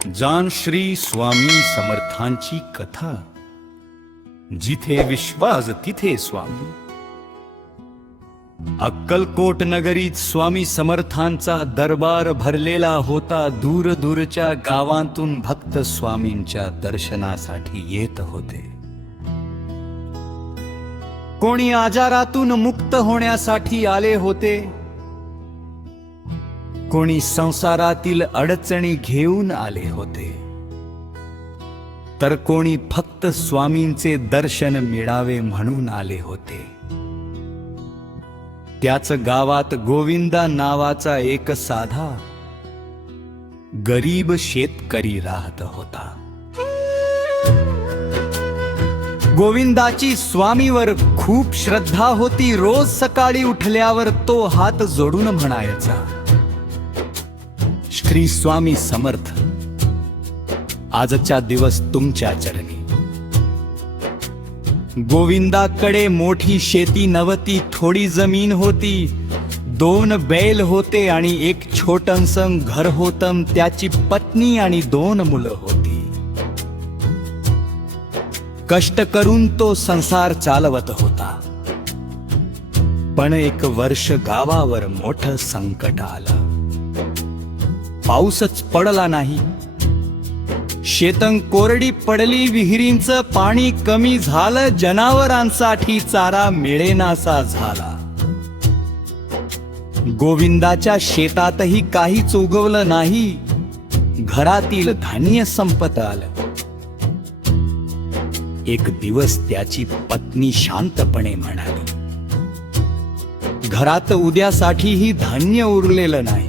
जाण श्री स्वामी समर्थांची कथा, जिथे विश्वास तिथे स्वामी. अक्कलकोट नगरीत स्वामी समर्थांचा दरबार भरलेला होता. दूर दूरच्या गावांतून भक्त स्वामींच्या दर्शनासाठी येत होते. कोणी आजारातून मुक्त होण्यासाठी आले होते, कोणी संसारातील अडचणी घेऊन आले होते, तर कोणी फक्त स्वामींचे दर्शन मिळावे म्हणून आले होते. त्याच गावात गोविंदा नावाचा एक साधा गरीब शेतकरी राहत होता. गोविंदाची स्वामीवर खूप श्रद्धा होती. रोज सकाळी उठल्यावर तो हात जोडून म्हणायचा, श्री स्वामी समर्थ, आजचा दिवस तुमच्या चरणी. गोविंदाकडे मोठी शेती नव्हती, थोडी जमीन होती, 2 बैल होते आणि एक छोटंसं घर होतं. त्याची पत्नी आणि 2 मुलं होती. कष्ट करून तो संसार चालवत होता. पण एक वर्ष गावावर मोठं संकट आलं. पाऊसच पडला नाही. शेतं कोरडी पडली, विहिरींचं पाणी कमी झालं, जनावरांसाठी चारा मिळेनासा झाला. गोविंदाच्या शेतातही काहीच उगवलं नाही. घरातील धान्य संपत आलं. एक दिवस त्याची पत्नी शांतपणे म्हणाली, घरात उद्यासाठीही धान्य उरलेलं नाही.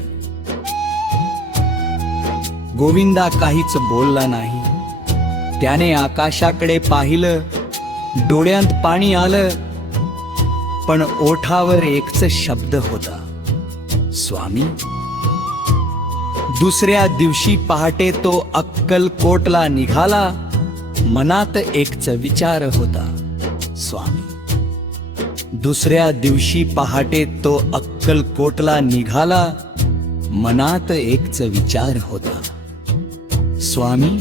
गोविंदा काहीच बोलला नाही. त्याने आकाशाकडे पाहिलं, डोळ्यात पाणी आलं, पण ओठावर एकच शब्द होता, स्वामी. दुसऱ्या दिवशी पहाटे तो अक्कलकोटला निघाला. मनात एकच विचार होता, स्वामी. दुसऱ्या दिवशी पहाटे तो अक्कलकोटला निघाला. मनात एकच विचार होता, स्वामी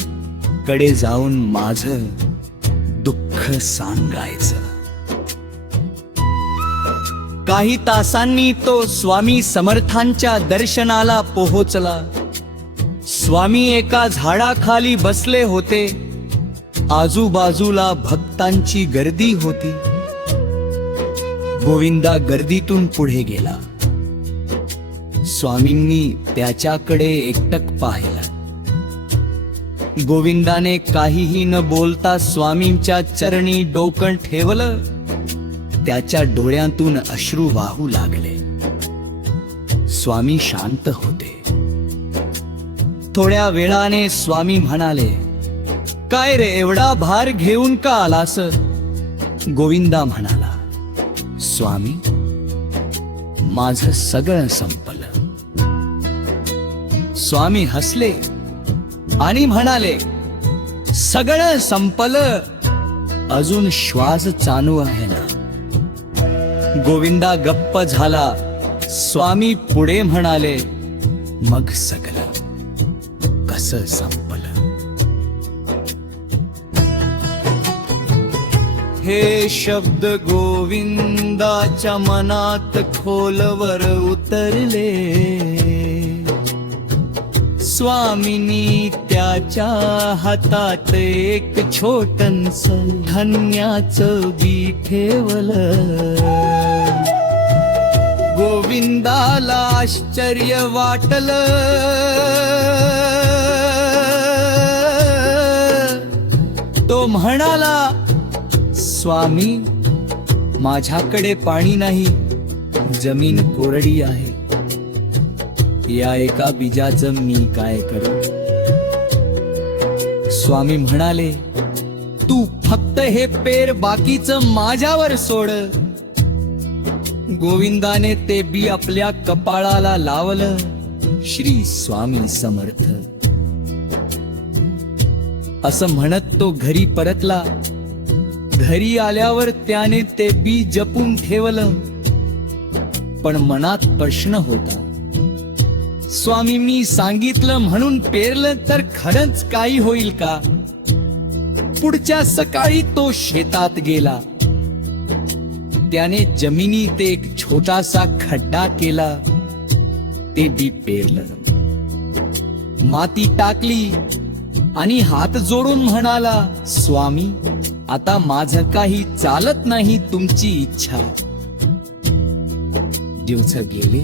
कडे जाऊन माझं दुःख सांगायचं. काही तासांनी तो स्वामी समर्थांच्या दर्शनाला पोहोचला. स्वामी एका झाडाखाली बसले होते. आजूबाजूला भक्तांची गर्दी होती. गोविंदा गर्दीतून पुढे गेला. स्वामींनी त्याच्याकडे एकटक पाहिलं. गोविंदाने काहीही न बोलता स्वामींच्या चरणी डोकं ठेवलं. त्याच्या डोळ्यातून अश्रू वाहू लागले. स्वामी शांत होते. थोड्या वेळाने स्वामी म्हणाले, काय रे, एवढा भार घेऊन का आलास? गोविंदा म्हणाला, स्वामी, माझं सगळं संपलं. स्वामी हसले आणि म्हणाले, सगळं संपलं? अजून श्वास चालू आहे ना? गोविंदा गप्प झाला. स्वामी पुढे म्हणाले, मग सगळं कसं संपलं? हे शब्द गोविंदाच्या मनात खोलवर उतरले. स्वामींनी त्याच्या हातात एक छोटंस धान्याचं बी ठेवलं. गोविंदाला आश्चर्य वाटलं. तो म्हणाला, स्वामी, माझ्याकडे पाणी नाही, जमीन कोरडी आहे. या एका बीजाचं मी काय करू? स्वामी म्हणाले, तू फक्त हे पेर, बाकीचं माझ्यावर सोड. गोविंदाने ते बी आपल्या कपाळाला लावलं. श्री स्वामी समर्थ असं म्हणत तो घरी परतला. घरी आल्यावर त्याने ते बी जपून ठेवलं. पण मनात प्रश्न होता, स्वामींनी सांगितलं म्हणून पेरलं तर खरंच काही होईल का? पुढच्या सकाळी तो शेतात गेला. त्याने जमिनीत एक छोटासा खड्डा केला. ते बी पेरलं. माती टाकली आणि हात जोडून म्हणाला, स्वामी आता माझं काही चालत नाही, तुमची इच्छा. दिवस गेले.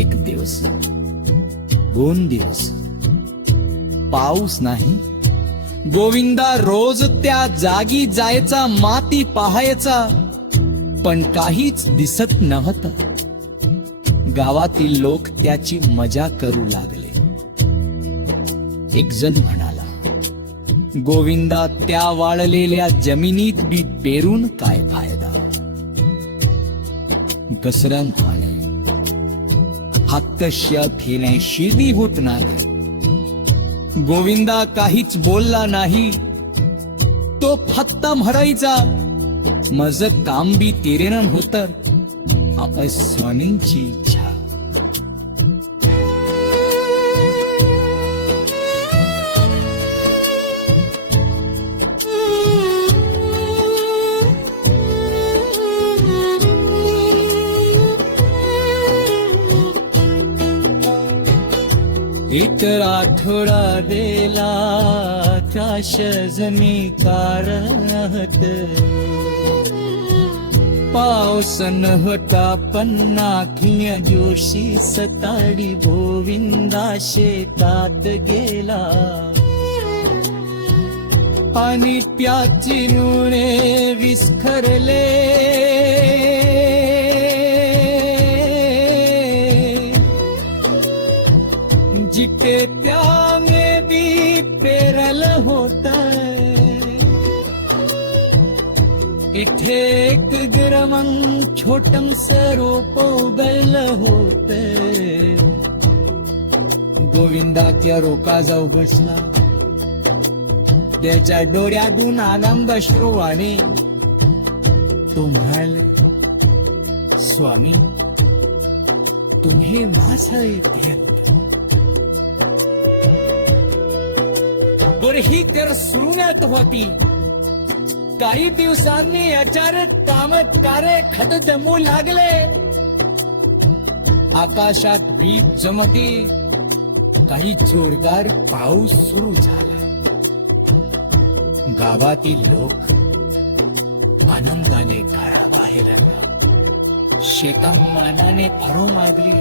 एक दिवस, 2 दिवस, पाऊस नाही. गोविंदा रोज त्या जागी जायचा, माती पाहायचा, पण काहीच दिसत नव्हतं. गावातील लोक त्याची मजा करू लागले. एक जण म्हणाला, गोविंदा त्या वाळलेल्या जमिनीत बी पेरून काय फायदा? घसरण झाले. हक्कश्या फेण्याशी बी होत नाही. गोविंदा काहीच बोलला नाही. तो फक्त म्हणायचा, माझं काम बी तेरेनं होत, आपण स्वामींची इच्छा. एक आठवडा गेला, आकाश जमी कारहत. पाऊस नव्हता पण नाखिया जोशी सताडी. गोविंदा शेतात गेला आणि प्याची नुणे विस्खरले. जिथे त्याने बी पेरल होत, इथे एक गिरमन छोटंस रोप उगवलं होत. गोविंदा त्या रोपाजवळ बसला. त्याच्या डोळ्यातून आनंद अश्रूवाने. तो म्हणाले, स्वामी तुम्ही माझं ध्येय. ही तर सुरुवात होती. काही दिवसांनी अचानक कामतकारे खत जमू लागले. आकाशात वीज चमकली. काही जोरदार पाऊस सुरू झाला. गावातील लोक आनंदाने घराबाहेर आले. शेतात मानाने भरो मागली.